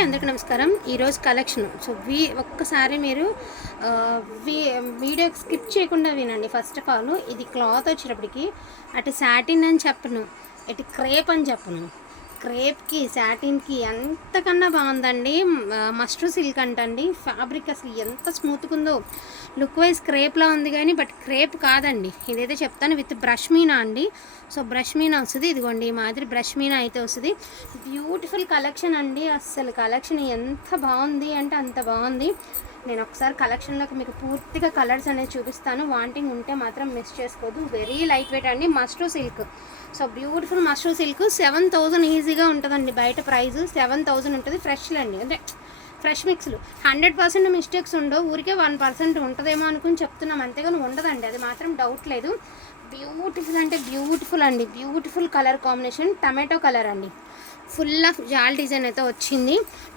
అందరికీ నమస్కారం. ఈరోజు కలెక్షన్. సో వీ ఒక్కసారి మీరు వీ వీడియో స్కిప్ చేయకుండా వినండి. ఫస్ట్ ఆఫ్ ఆల్ ఇది క్లాత్ వచ్చేటప్పటికి అటు సాటిన్ అని చెప్పను ఇటు క్రేప్ అని చెప్పను. క్రేప్కి సాటిన్కి ఎంతకన్నా బాగుందండి. మస్ట్రూ సిల్క్ అంటండి. ఫ్యాబ్రిక్ అసలు ఎంత స్మూత్గా ఉందో లుక్ వైజ్ క్రేప్లా ఉంది కానీ బట్ క్రేప్ కాదండి. ఇదైతే చెప్తాను విత్ బ్రష్ మీనా అండి. సో బ్రష్ మీనా వస్తుంది. ఇదిగోండి ఈ మాదిరి బ్రష్ మీనా అయితే వస్తుంది. బ్యూటిఫుల్ కలెక్షన్ అండి. అస్సలు కలెక్షన్ ఎంత బాగుంది అంటే అంత బాగుంది. నేను ఒకసారి కలెక్షన్లోకి మీకు పూర్తిగా కలర్స్ అనేది చూపిస్తాను. వాంటింగ్ ఉంటే మాత్రం మిస్ చేసుకోవద్దు వెరీ లైట్ వెయిట్ అండి. Mushroom silk so beautiful mushroom silk seven thousand ఈజీగా ఉంటుందండి. బయట ప్రైస్ సెవెన్ థౌజండ్ ఉంటుంది. ఫ్రెష్లు అండి. అంటే ఫ్రెష్ మిక్స్లు. హండ్రెడ్ పర్సెంట్ మిస్టేక్స్ ఉండవు. ఊరికే వన్ పర్సెంట్ ఉంటుందేమో అనుకుని చెప్తున్నాం. అంతేగాని ఉండదండి. అది మాత్రం డౌట్ లేదు. బ్యూటిఫుల్ అంటే బ్యూటిఫుల్ అండి. Beautiful colour combination. Tomato colour అండి. ఫుల్ ఆఫ్ జాల్ డిజైన్ అయితే వచ్చింది.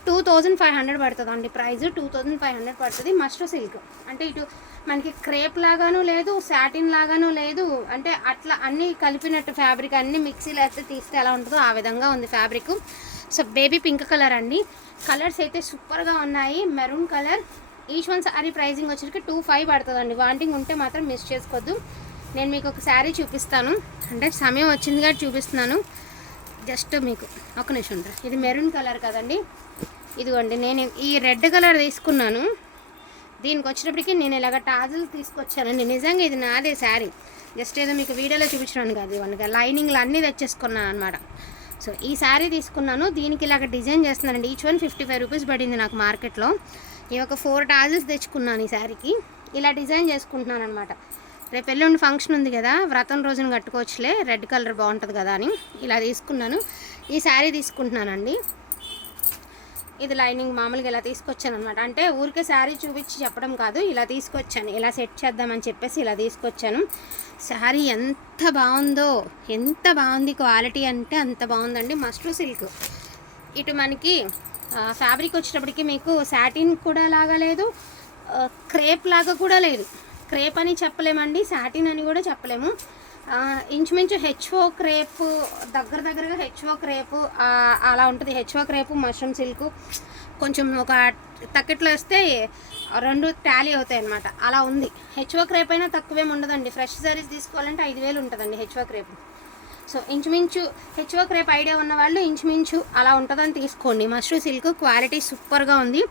టూ థౌజండ్ ఫైవ్ హండ్రెడ్ పడుతుంది అండి price. Two thousand five hundred పడుతుంది. Must silk. అంటే ఇటు మనకి క్రేప్ లాగాను లేదు సాటిన్ లాగాను లేదు. అంటే అట్లా అన్నీ కలిపినట్టు ఫ్యాబ్రిక్ అన్ని మిక్సీలో అయితే తీస్తే ఎలా ఉంటుందో ఆ విధంగా ఉంది fabric. So baby pink colour అండి. కలర్స్ అయితే సూపర్గా ఉన్నాయి. Maroon colour. Each one sari pricing వచ్చరికి టూ ఫైవ్ పడుతుందండి. వాంటింగ్ ఉంటే మాత్రం మిస్ చేసుకోవద్దు. నేను మీకు ఒక శారీ చూపిస్తాను. అంటే సమయం వచ్చింది కాబట్టి చూపిస్తున్నాను. జస్ట్ మీకు ఒక నిమిషం ఉంటా ఇది మెరూన్ కలర్ కదండి. ఇదిగోండి నేను ఈ రెడ్ కలర్ తీసుకున్నాను. దీనికి వచ్చినప్పటికీ నేను ఇలాగ టాజులు తీసుకొచ్చానండి. నిజంగా ఇది నాదే శారీ జస్ట్ ఏదో మీకు వీడియోలో చూపించడానికి కాదు. ఇవన్నీ లైనింగ్లు అన్నీ తెచ్చేసుకున్నాను అనమాట సో ఈ శారీ తీసుకున్నాను. దీనికి ఇలాగ డిజైన్ చేస్తున్నానండి. Each one fifty five rupees పడింది నాకు మార్కెట్లో. ఈ ఒక ఫోర్ టాజెస్ తెచ్చుకున్నాను ఈ శారీకి. ఇలా డిజైన్ చేసుకుంటున్నాను అనమాట రేపు ఎల్లుండి ఫంక్షన్ ఉంది కదా వ్రతం రోజున కట్టుకోవచ్చులే రెడ్ కలర్ బాగుంటుంది కదా అని ఇలా తీసుకున్నాను. ఈ శారీ తీసుకుంటున్నానండి. ఇది లైనింగ్ మామూలుగా ఇలా తీసుకొచ్చాను అనమాట అంటే ఊరికే శారీ చూపించి చెప్పడం కాదు ఇలా తీసుకొచ్చాను. ఇలా సెట్ చేద్దామని చెప్పేసి ఇలా తీసుకొచ్చాను. శారీ ఎంత బాగుందో ఎంత బాగుంది క్వాలిటీ అంటే అంత బాగుందండి. Mushroom silk. ఇటు మనకి ఫ్యాబ్రిక్ వచ్చేటప్పటికి మీకు సాటిన్ కూడా లాగా లేదు క్రేప్ లాగా కూడా లేదు. క్రేప్ అని చెప్పలేమండి శాటిన్ అని కూడా చెప్పలేము. ఇంచుమించు హెచ్ఓ క్రేప్ దగ్గర దగ్గరగా హెచ్ఓ క్రేప్ అలా ఉంటుంది. హెచ్ఓ క్రేప్ మష్రూమ్ సిల్క్ కొంచెం ఒక తక్కెట్లో వేస్తే రెండు టాలీ అవుతాయి అనమాట అలా ఉంది. హెచ్ఓ క్రేప్ అయినా తక్కువేం ఉండదండి. ఫ్రెష్ సారీస్ తీసుకోవాలంటే ఐదు వేలు ఉంటుందండి హెచ్ఓ క్రేప్. సో ఇంచుమించు హెచ్ఓ క్రేప్ ఐడియా ఉన్న వాళ్ళు ఇంచుమించు అలా ఉంటుందని తీసుకోండి. మష్రూమ్ సిల్క్ క్వాలిటీ సూపర్గా ఉంది.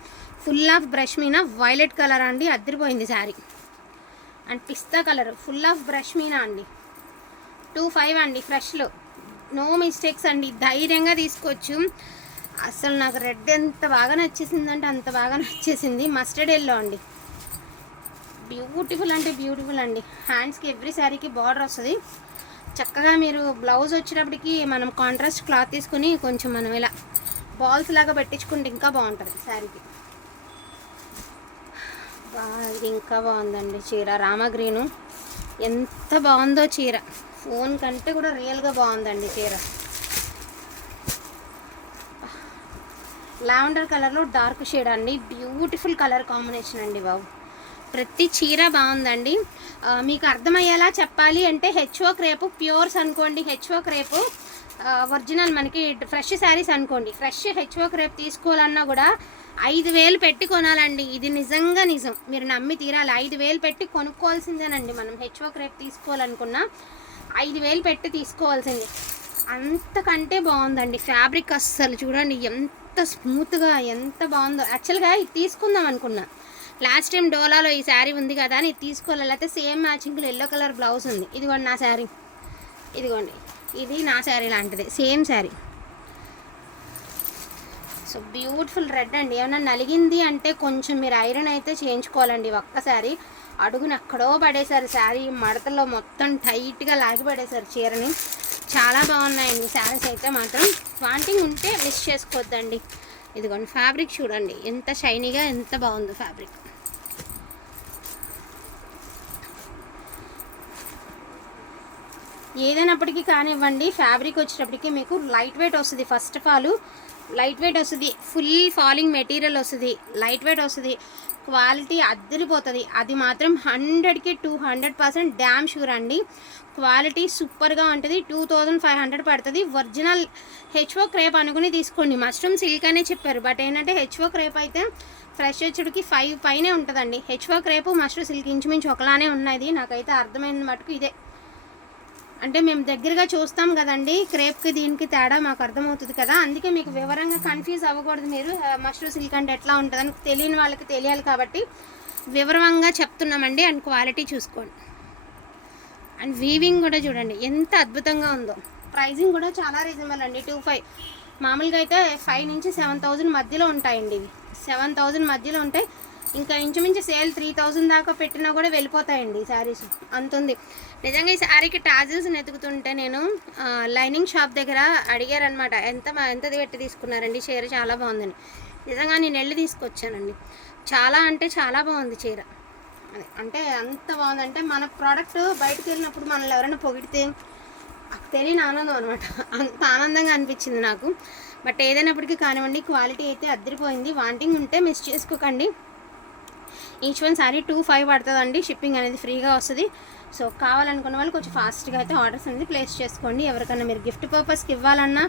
ఫుల్ ఆఫ్ బ్రష్ మీన? వైలెట్ కలర్ అండి. అద్దరిపోయింది శారీ. అండ్ పిస్తా కలర్ ఫుల్ ఆఫ్ బ్రష్ మీనా అండి? టూ ఫైవ్ అండి ఫ్రెష్లో. నో మిస్టేక్స్ అండి ధైర్యంగా తీసుకోవచ్చు. అసలు నాకు రెడ్ ఎంత బాగా నచ్చేసిందంటే అంత బాగా నచ్చేసింది మస్టర్డ్ ఎల్లో అండి. బ్యూటిఫుల్ అంటే బ్యూటిఫుల్ అండి. హ్యాండ్స్కి ఎవ్రీ శారీకి బార్డర్ వస్తుంది. చక్కగా మీరు బ్లౌజ్ వచ్చేటప్పటికి మనం కాంట్రాస్ట్ క్లాత్ తీసుకుని కొంచెం మనం ఇలా బాల్స్ లాగా పెట్టించుకుంటే ఇంకా బాగుంటుంది శారీకి. బా ఇది ఇంకా బాగుందండి చీర. రామగ్రీను ఎంత బాగుందో చీర. ఫోన్ కంటే కూడా రియల్గా బాగుందండి చీర. లావెండర్ కలర్లో డార్క్ షేడ్ అండి. బ్యూటిఫుల్ కలర్ కాంబినేషన్ అండి బాబు. ప్రతి చీర బాగుందండి. మీకు అర్థమయ్యేలా చెప్పాలి అంటే హెచ్ఓ క్రేపు ప్యూర్స్ అనుకోండి. హెచ్ఓ క్రేపు ఒరిజినల్ మనకి ఫ్రెష్ శారీస్ అనుకోండి. ఫ్రెష్ హెచ్ఓ క్రేప్ తీసుకోవాలన్నా కూడా ఐదు వేలు పెట్టి కొనాలండి. ఇది నిజంగా నిజం. మీరు నమ్మి తీరాలి. ఐదు వేలు పెట్టి కొనుక్కోవాల్సిందేనండి మనం హెచ్ఓ క్రేప్ తీసుకోవాలనుకున్నా. ఐదు వేలు పెట్టి తీసుకోవాల్సింది. అంతకంటే బాగుందండి. ఫ్యాబ్రిక్ అస్సలు చూడండి ఎంత స్మూత్గా ఎంత బాగుందో. యాక్చువల్గా ఇది తీసుకుందాం అనుకున్నా. లాస్ట్ టైం డోలాలో ఈ శారీ ఉంది కదా అని ఇది తీసుకోవాలి? లేకపోతే సేమ్ మ్యాచింగ్లో ఎల్లో కలర్ బ్లౌజ్ ఉంది. ఇదిగోండి నా శారీ. ఇదిగోండి. ఇది నా శారీ లాంటిది. Same sari. So beautiful red అండి. ఏమైనా నలిగింది అంటే కొంచెం మీరు ఐరన్ అయితే చేయించుకోవాలండి ఒక్కసారి అడుగున ఎక్కడో పడేశారు శారీ. మడతలో మొత్తం టైట్గా లాగి పడేశారు చీరని. చాలా బాగున్నాయండి శారీస్ అయితే మాత్రం. వాంటింగ్ ఉంటే మిస్ చేసుకోవద్దండి. ఇదిగోండి ఫ్యాబ్రిక్ చూడండి. ఎంత షైనీగా ఎంత బాగుందో ఫ్యాబ్రిక్ ఏదైనప్పటికీ కానివ్వండి ఫ్యాబ్రిక్ వచ్చేటప్పటికి మీకు లైట్ వెయిట్ వస్తుంది first of all light weight వస్తుంది ఫుల్ ఫాలింగ్ మెటీరియల్ వస్తుంది. లైట్ వెయిట్ వస్తుంది. క్వాలిటీ అద్దరిపోతుంది. అది మాత్రం హండ్రెడ్కి two hundred percent damn sure అండి. క్వాలిటీ సూపర్గా ఉంటుంది. టూ థౌజండ్ ఫైవ్ హండ్రెడ్ పడుతుంది. ఒరిజినల్ హెచ్ఓ క్రేప్ అనుకుని తీసుకోండి. మష్రూమ్ సిల్క్ అనే చెప్పారు. బట్ ఏంటంటే హెచ్ఓ క్రేప్ అయితే ఫ్రెష్ వచ్చుడికి ఫైవ్ పైనే ఉంటుందండి. హెచ్ఓ క్రేపు మష్రూమ్ సిల్క్ ఇంచుమించు ఒకలానే ఉన్నది నాకైతే అర్థమైన మటుకు ఇదే. అంటే మేము దగ్గరగా చూస్తాం కదండి. క్రేప్కి దీనికి తేడా మాకు అర్థమవుతుంది కదా. అందుకే మీకు వివరంగా కన్ఫ్యూజ్ అవ్వకూడదు మీరు. మష్రూమ్ సిల్క్ అంటే ఎట్లా ఉంటుందని తెలియని వాళ్ళకి తెలియాలి కాబట్టి వివరంగా చెప్తున్నామండి. అండ్ క్వాలిటీ చూసుకోండి. అండ్ వీవింగ్ కూడా చూడండి. ఎంత అద్భుతంగా ఉందో. ప్రైజింగ్ కూడా చాలా రీజనబుల్ అండి. టూ ఫైవ్ మామూలుగా అయితే ఫైవ్ నుంచి సెవెన్ థౌజండ్ మధ్యలో ఉంటాయండి ఇవి. సెవెన్ థౌజండ్ మధ్యలో ఉంటాయి. ఇంకా ఇంచుమించు సేల్ త్రీ థౌజండ్ దాకా పెట్టినా కూడా వెళ్ళిపోతాయండి ఈ శారీస్. అంత ఉంది నిజంగా ఈ శారీకి టాజిల్స్ వెతుకుతుంటే నేను లైనింగ్ షాప్ దగ్గర అడిగారనమాట ఎంత ఎంతది పెట్టి తీసుకున్నారండి? చీర చాలా బాగుందని. నిజంగా నేను వెళ్ళి తీసుకొచ్చానండి. చాలా అంటే చాలా బాగుంది చీర. అంటే అంత బాగుందంటే మన ప్రోడక్ట్ బయటకు వెళ్ళినప్పుడు మనల్ని ఎవరైనా పొగిడితే తెలియని ఆనందం అనమాట. అంత ఆనందంగా అనిపించింది నాకు. బట్ ఏదైనప్పటికీ కానివ్వండి క్వాలిటీ అయితే అద్దరిపోయింది. వాంటింగ్ ఉంటే మిస్ చేసుకోకండి. Each one sari two five పడుతుందండి షిప్పింగ్ అనేది ఫ్రీగా వస్తుంది. సో కావాలనుకున్న వాళ్ళు కొంచెం ఫాస్ట్గా అయితే ఆర్డర్స్ అనేది ప్లేస్ చేసుకోండి. ఎవరికైనా మీరు గిఫ్ట్ పర్పస్కి ఇవ్వాలన్నా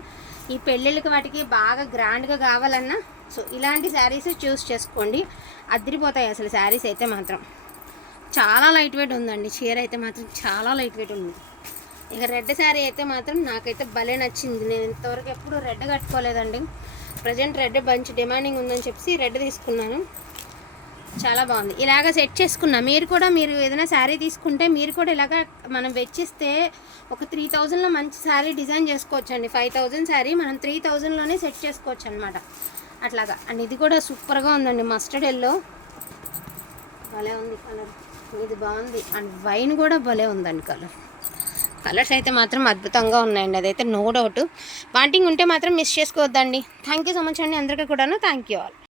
ఈ పెళ్ళిళ్ళకి వాటికి బాగా గ్రాండ్గా కావాలన్నా సో ఇలాంటి శారీస్ చూస్ చేసుకోండి. అద్దరిపోతాయి అసలు శారీస్ అయితే మాత్రం. చాలా లైట్ వెయిట్ ఉందండి. చీర అయితే మాత్రం చాలా లైట్ వెయిట్ ఉంది. ఇక రెడ్ శారీ అయితే మాత్రం నాకైతే భలే నచ్చింది. నేను ఇంతవరకు ఎప్పుడు రెడ్ కట్టుకోలేదండి. ప్రజెంట్ రెడ్ మంచి డిమాండింగ్ ఉందని చెప్పి రెడ్ తీసుకున్నాను. చాలా బాగుంది. ఇలాగ సెట్ చేసుకున్నా మీరు కూడా మీరు ఏదైనా శారీ తీసుకుంటే మీరు కూడా ఇలాగ మనం వెచ్చిస్తే ఒక త్రీ థౌజండ్లో మంచి శారీ డిజైన్ చేసుకోవచ్చు అండి ఫైవ్ థౌజండ్ శారీ మనం త్రీ థౌజండ్లోనే సెట్ చేసుకోవచ్చు అనమాట అట్లాగా. అండ్ ఇది కూడా సూపర్గా ఉందండి మస్టర్డ్ ఎల్లో భలే ఉంది కలర్ ఇది బాగుంది. అండ్ వైన్ కూడా భలే ఉందండి కలర్ కలర్స్ అయితే మాత్రం అద్భుతంగా ఉన్నాయండి. అదైతే నో డౌట్ వాంటింగ్ ఉంటే మాత్రం మిస్ చేసుకోవద్దండి. థ్యాంక్ యూ సో మచ్ అండి. అందరికీ కూడాను. Thank you all